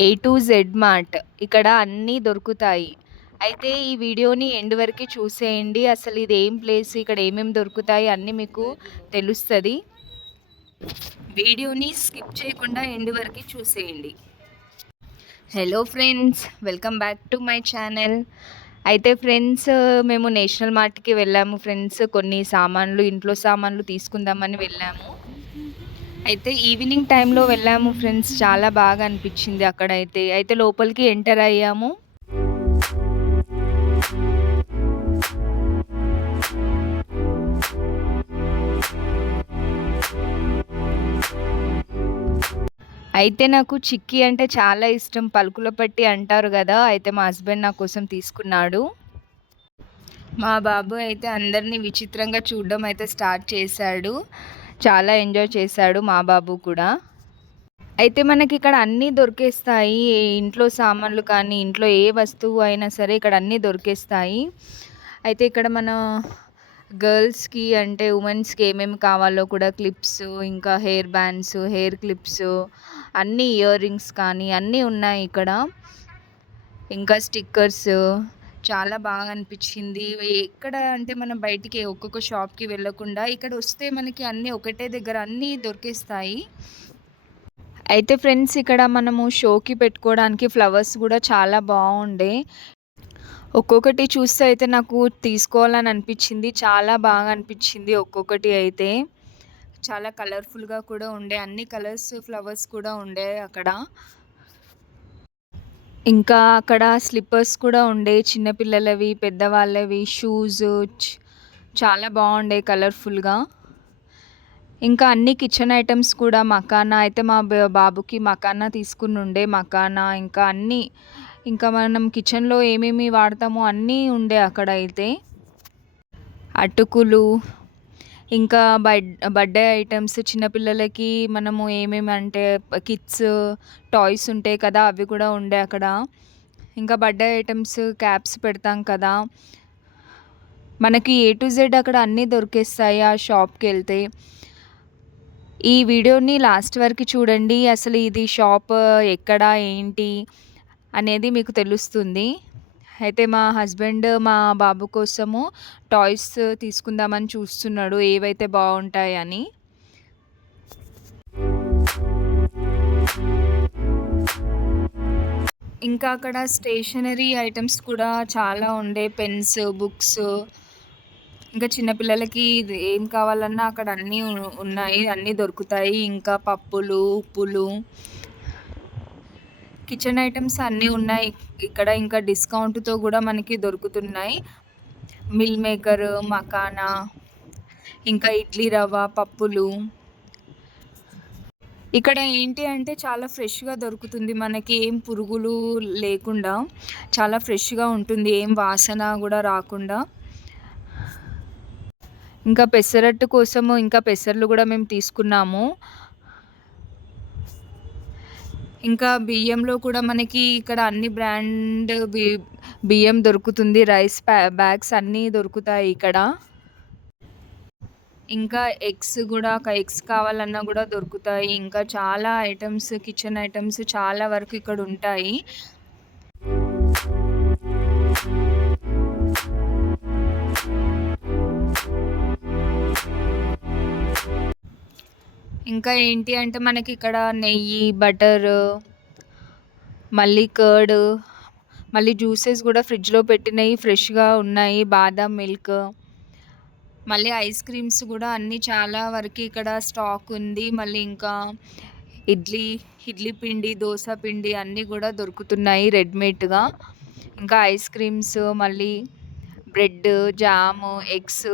A to Z mart. ఇక్కడ అన్నీ దొరుకుతాయి. అయితే ఈ వీడియోని ఎండ్ వరకి చూసేయండి. అసలు ఇది ఏం ప్లేస్, ఇక్కడ ఏమేమి దొరుకుతాయి అన్నీ మీకు తెలుస్తది. వీడియోని స్కిప్ చేయకుండా ఎండ్ వరకి చూసేయండి. Hello friends, welcome back to my channel. అయితే ఫ్రెండ్స్, మేము నేషనల్ మార్ట్‌కి వెళ్ళాము ఫ్రెండ్స్. కొన్ని సామాన్లు, ఇంట్లో సామాన్లు తీసుకుందామని వెళ్ళాము. అయితే ఈవినింగ్ టైంలో వెళ్ళాము ఫ్రెండ్స్. చాలా బాగా అనిపించింది అక్కడైతే. అయితే లోపలికి ఎంటర్ అయ్యాము. అయితే నాకు చిక్కీ అంటే చాలా ఇష్టం. పలుకుల పట్టి అంటారు గదా! అయితే మా హస్బెండ్ నా కోసం తీసుకున్నాడు. మా బాబు అయితే అందరిని విచిత్రంగా చూడడం అయితే స్టార్ట్ చేశాడు. చాలా ఎంజాయ్ చేశాడు మా బాబు కూడా. అయితే మనకిక్కడ అన్నీ దొరికేస్తాయి. ఇంట్లో సామాన్లు కానీ, ఇంట్లో ఏ వస్తువు అయినా సరే ఇక్కడ అన్నీ దొరికేస్తాయి. అయితే ఇక్కడ మన గర్ల్స్‌కి అంటే ఉమెన్స్‌కి ఏమేమి కావాలో కూడా క్లిప్స్, ఇంకా హెయిర్ బ్యాండ్స్, హెయిర్ క్లిప్స్, అన్నీ ఇయర్ రింగ్స్ కానీ అన్నీ ఉన్నాయి ఇక్కడ. ఇంకా స్టిక్కర్స్ చాలా బాగా అనిపించింది. ఎక్కడ అంటే మనం బయటికి ఒక్కొక్క షాప్‌కి వెళ్ళకుండా ఇక్కడొస్తే మనకి అన్నీ ఒకటే దగ్గర అన్నీ దొరికేస్తాయి. అయితే ఫ్రెండ్స్, ఇక్కడ మనము షోకి పెట్టుకోవడానికి ఫ్లవర్స్ కూడా చాలా బాగుండే. ఒక్కొక్కటి చూస్తే అయితే నాకు తీసుకోవాలని అనిపించింది. చాలా బాగా అనిపించింది ఒక్కొక్కటి అయితే. చాలా కలర్ఫుల్గా కూడా ఉండే, అన్ని కలర్స్ ఫ్లవర్స్ కూడా ఉండే అక్కడ. ఇంకా అక్కడ స్లిప్పర్స్ కూడా ఉండే, చిన్నపిల్లలవి, పెద్దవాళ్ళవి, షూస్ చాలా బాగుండే కలర్ఫుల్గా. ఇంకా అన్ని కిచెన్ ఐటమ్స్ కూడా మకానా అయితే మా బాబుకి మకానా తీసుకునుండే. మకానా ఇంకా అన్నీ, ఇంకా మనం కిచెన్లో ఏమేమి వాడతామో అన్నీ ఉండే అక్కడ అయితే. అటుకులు, ఇంకా బర్త్డే ఐటమ్స్, చిన్నపిల్లలకి మనము ఏమేమి అంటే కిడ్స్ టాయ్స్ ఉంటాయి కదా, అవి కూడా ఉండే అక్కడ. ఇంకా బర్త్డే ఐటమ్స్, క్యాప్స్ పెడతాం కదా, మనకి ఏ టు జెడ్ అక్కడ అన్నీ దొరికేస్తాయి ఆ షాప్కి వెళ్తే. ఈ వీడియోని లాస్ట్ వరకు చూడండి. అసలు ఇది షాప్ ఎక్కడ, ఏంటి అనేది మీకు తెలుస్తుంది. అయితే మా హస్బెండ్ మా బాబు కోసము టాయ్స్ తీసుకుందామని చూస్తున్నాడు, ఏవైతే బాగుంటాయని. ఇంకా అక్కడ స్టేషనరీ ఐటమ్స్ కూడా చాలా ఉండే, పెన్స్, బుక్స్, ఇంకా చిన్నపిల్లలకి ఏం కావాలన్నా అక్కడ అన్నీ ఉన్నాయి, అన్నీ దొరుకుతాయి. ఇంకా పప్పులు, ఉప్పులు, కిచెన్ ఐటమ్స్ అన్నీ ఉన్నాయి ఇక్కడ. ఇంకా డిస్కౌంట్తో కూడా మనకి దొరుకుతున్నాయి. మిల్ మేకర్, మకానా, ఇంకా ఇడ్లీ రవ్వ, పప్పులు. ఇక్కడ ఏంటి అంటే చాలా ఫ్రెష్గా దొరుకుతుంది మనకి, ఏం పురుగులు లేకుండా చాలా ఫ్రెష్గా ఉంటుంది, ఏం వాసన కూడా రాకుండా. ఇంకా పెసరట్టు కోసము ఇంకా పెసర్లు కూడా మేము తీసుకున్నాము. ఇంకా బియ్యంలో కూడా మనకి ఇక్కడ అన్ని బ్రాండ్ బియ్యం దొరుకుతుంది. రైస్ బ్యాగ్స్ అన్నీ దొరుకుతాయి ఇక్కడ. ఇంకా ఎగ్స్ కూడా, ఎగ్స్ కావాలన్నా కూడా దొరుకుతాయి. ఇంకా చాలా ఐటమ్స్, కిచెన్ ఐటమ్స్ చాలా వరకు ఇక్కడ ఉంటాయి. ఇంకా ఏంటి అంటే మనకి ఇక్కడ నెయ్యి, బటర్, మళ్ళీ కర్డ్, మళ్ళీ జ్యూసెస్ కూడా ఫ్రిడ్జ్లో పెట్టినవి ఫ్రెష్గా ఉన్నాయి, బాదం మిల్క్, మళ్ళీ ఐస్ క్రీమ్స్ కూడా అన్నీ చాలా వరకు ఇక్కడ స్టాక్ ఉంది. మళ్ళీ ఇంకా ఇడ్లీ పిండి, దోశ పిండి అన్నీ కూడా దొరుకుతున్నాయి రెడీమేడ్గా. ఇంకా ఐస్ క్రీమ్స్, మళ్ళీ bread, jam, eggs.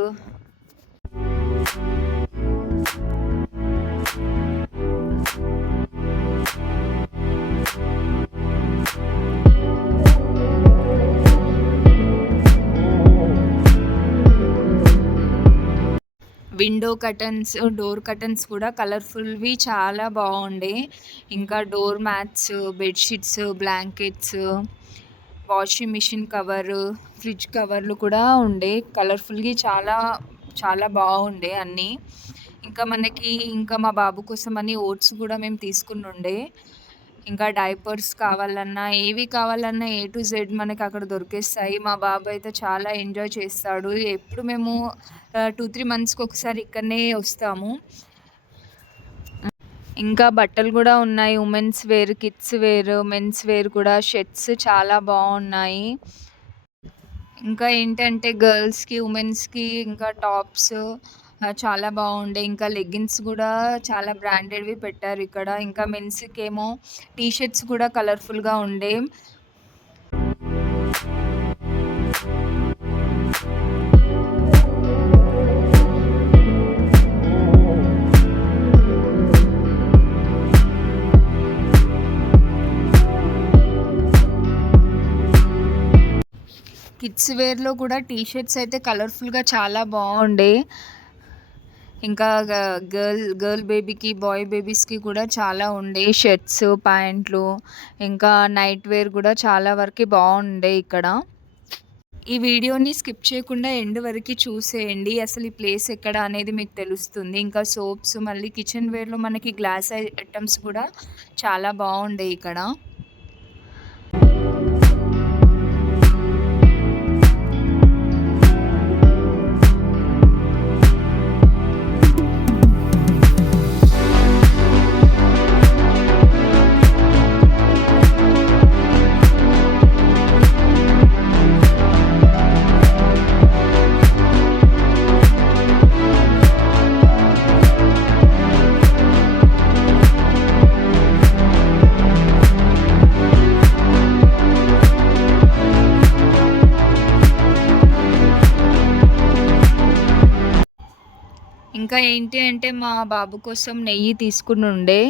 Window curtains, door curtains కూడా కలర్ఫుల్వి చాలా బాగుండే. ఇంకా door mats, bedsheets, blankets, washing machine cover, fridge కవర్లు కూడా ఉండే కలర్ఫుల్గా. చాలా చాలా బాగుండే అన్నీ. ఇంకా మనకి ఇంకా మా బాబు కోసం అని ఓట్స్ కూడా మేము తీసుకుని ఉండే. ఇంకా డైపర్స్ కావాలన్నా, ఏవి కావాలన్నా ఏ టు జెడ్ మనకక్కడ దొరికేస్తాయి. మా బాబు అయితే చాలా ఎంజాయ్ చేస్తాడు. ఎప్పుడు మేము 2, 3 మంత్స్‌కొకసారి ఇక్కడనే వస్తాము. ఇంకా బట్టలు గూడా ఉన్నాయి. Women's wear, kids wear, men's wear కూడా షర్ట్స్ చాలా బావున్నాయి. ఇంకా ఏంటంటే గర్ల్స్‌కి, ఉమెన్స్‌కి ఇంకా టాప్స్ చాలా బావుండే. ఇంకా లెగ్గిన్స్ గూడా చాలా బ్రాండెడ్‌వి పెట్టారిక్కడ. ఇంకా మెన్స్‌కేమో టీ షర్ట్స్ కూడా కలర్‌ఫుల్‌గా ఉండే. కిడ్స్ వేర్‌లో కూడా టీ షర్ట్స్ అయితే కలర్‌ఫుల్‌గా చాలా బావుండే. ఇంకా గర్ల్ బేబీకి, బాయ్ బేబీస్‌కి కూడా చాలా ఉండే. షర్ట్స్, ప్యాంట్లు ఇంకా నైట్ వేర్ కూడా చాలా వరకి బావుండే ఇక్కడ. ఈ వీడియోని స్కిప్ చేయకుండా ఎండ్ వరకి చూసేయండి. అసలు ఈ ప్లేస్ ఎక్కడ అనేది మీకు తెలుస్తుంది. ఇంకా సోప్స్, మళ్ళీ కిచెన్ వేర్‌లో మనకి గ్లాస్ ఐటెమ్స్ కూడా చాలా బావుండే ఇక్కడ. ఇంకా ఏంటి అంటే మా బాబు కోసం నెయ్యి తీసుకునుండే.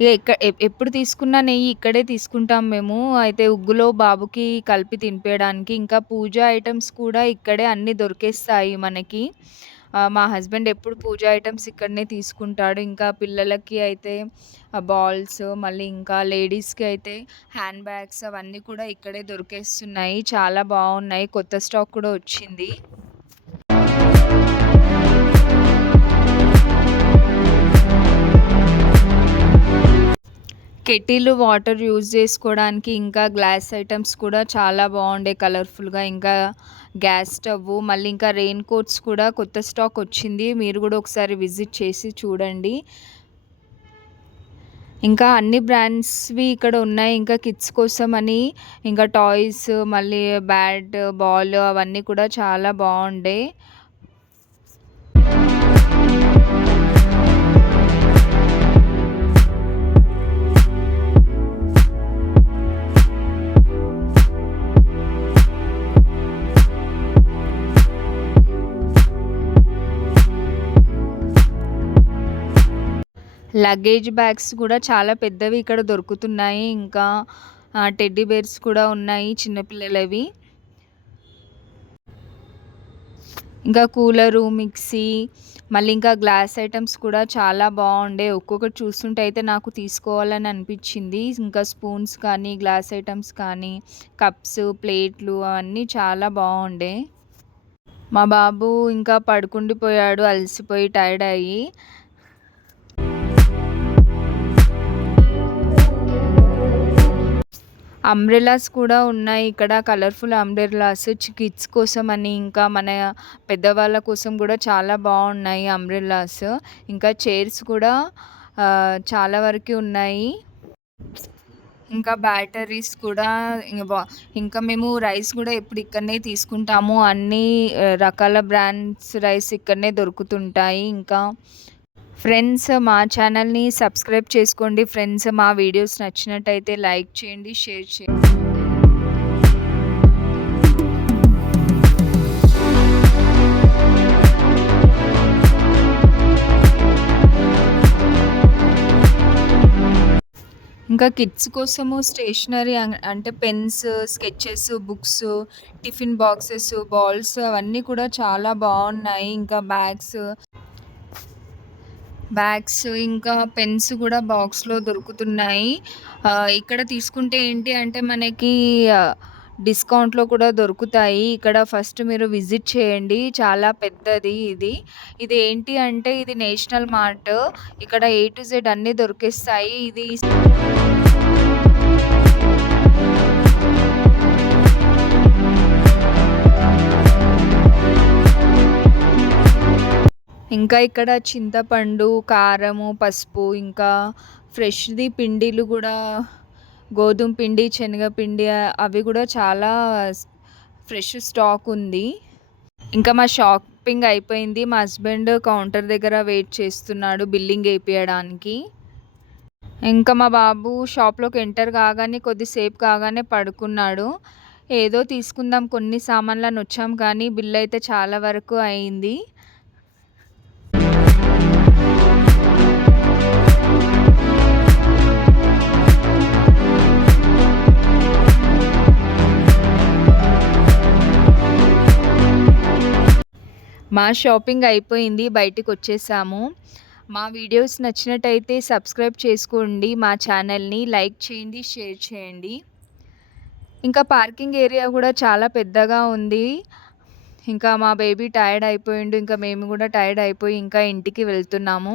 ఇగ ఎప్పుడు తీసుకున్న నెయ్యి ఇక్కడే తీసుకుంటాం మేము. అయితే ఉగ్గులో బాబుకి కలిపి తినిపియడానికి. ఇంకా పూజ ఐటెమ్స్ కూడా ఇక్కడే అన్నీ దొరికేస్తాయి మనకి. మా హస్బెండ్ ఎప్పుడు పూజ ఐటెమ్స్ ఇక్కడనే తీసుకుంటాడు. ఇంకా పిల్లలకి అయితే బాల్స్, మళ్ళీ ఇంకా లేడీస్‌కి అయితే హ్యాండ్ బ్యాగ్స్ అవన్నీ కూడా ఇక్కడే దొరికేస్తున్నాయి. చాలా బావున్నాయి. కొత్త స్టాక్ కూడా వచ్చింది. కెటిల్ వాటర్ యూజ్ చేసుకోవడానికి ఇంకా గ్లాస్ ఐటెమ్స్ కూడా చాలా బాగుండే కలర్ఫుల్‌గా. ఇంకా గ్యాస్ స్టవ్వు, మళ్ళీ ఇంకా రెయిన్ కోట్స్ కూడా కొత్త స్టాక్ వచ్చింది. మీరు కూడా ఒకసారి విజిట్ చేసి చూడండి. ఇంకా అన్ని బ్రాండ్స్‌వి ఇక్కడ ఉన్నాయి. ఇంకా కిడ్స్ కోసమని ఇంకా టాయ్స్, మళ్ళీ బ్యాట్, బాల్ అవన్నీ కూడా చాలా బాగుండే. లగేజ్ బ్యాగ్స్ కూడా చాలా పెద్దవి ఇక్కడ దొరుకుతున్నాయి. ఇంకా టెడ్డీ బేర్స్ కూడా ఉన్నాయి చిన్న పిల్లలవి. ఇంకా కూలరు, మిక్సీ, మళ్ళీ ఇంకా గ్లాస్ ఐటెమ్స్ కూడా చాలా బాగుండే. ఒక్కొక్కటి చూస్తుంటే అయితే నాకు తీసుకోవాలని అనిపించింది. ఇంకా స్పూన్స్ కానీ, గ్లాస్ ఐటెమ్స్ కానీ, కప్స్, ప్లేట్లు అవన్నీ చాలా బాగుండే. మా బాబు ఇంకా పడుకుండిపోయాడు అలసిపోయి, టైర్డ్ అయ్యి. అంబ్రెల్లాస్ కూడా ఉన్నాయి ఇక్కడ. కలర్‌ఫుల్ అంబ్రెల్లాస్ కిడ్స్ కోసమని, ఇంకా మన పెద్దవాళ్ళ కోసం కూడా చాలా బాగున్నాయి అంబ్రెల్లాస్. ఇంకా చైర్స్ కూడా చాలా వరకి ఉన్నాయి. ఇంకా బ్యాటరీస్ కూడా ఇంకా మేము రైస్ కూడా ఎప్పుడు ఇక్కడనే తీసుకుంటాము. అన్ని రకాల బ్రాండ్స్ రైస్ ఇక్కడనే దొరుకుతుంటాయి. ఇంకా ఫ్రెండ్స్, మా ఛానల్‌ని సబ్స్క్రైబ్ చేసుకోండి ఫ్రెండ్స్. మా వీడియోస్ నచ్చినట్టయితే లైక్ చేయండి, షేర్ చేయండి. ఇంకా కిడ్స్ కోసము స్టేషనరీ అంటే pens, sketches, books, tiffin boxes, balls అవన్నీ కూడా చాలా బాగున్నాయి. ఇంకా బ్యాగ్స్ ఇంకా పెన్స్ కూడా బాక్స్‌లో దొరుకుతున్నాయి. ఇక్కడ తీసుకుంటే ఏంటి అంటే మనకి డిస్కౌంట్‌లో కూడా దొరుకుతాయి. ఇక్కడ ఫస్ట్ మీరు విజిట్ చేయండి. చాలా పెద్దది ఇది. ఇది ఏంటి అంటే ఇది నేషనల్ మార్ట్. ఇక్కడ ఏ టు జెడ్ అన్నీ దొరికేస్తాయి. ఇది ఇంకా ఇక్కడ చింతపండు, కారము, పసుపు ఇంకా ఫ్రెష్‌ది పిండిలు గూడా గోధుమ పిండి, శనగపిండి అవి గూడా చాలా స్ ఫ్రెష్ స్టాక్ ఉంది. ఇంకా మా షాపింగ్ అయిపోయింది. మా హస్బెండ్ కౌంటర్ దగ్గర వెయిట్ చేస్తున్నాడు బిల్లింగ్ ఏపియడానికి. ఇంకా మా బాబు షాప్‌లోకి ఎంటర్ కాగానే కొద్దిసేపు కాగానే పడుకున్నాడు. ఏదో తీసుకుందాం కొన్ని సామాన్లని వచ్చాం కానీ బిల్ అయితే చాలా వరకు అయింది. మా షాపింగ్ అయిపోయింది. బయటికొచ్చేసాము. మా వీడియోస్ నచ్చినట్టయితే సబ్స్క్రైబ్ చేసుకోండి మా ఛానల్‌ని. లైక్ చేయండి, షేర్ చేయండి. ఇంకా పార్కింగ్ ఏరియా గూడా చాలా పెద్దగా ఉంది. ఇంకా మా బేబీ టైర్డ్ అయిపోయిండు. ఇంకా మేము గూడా టైర్డ్ అయిపోయి ఇంకా ఇంటికి వెళ్తున్నాము.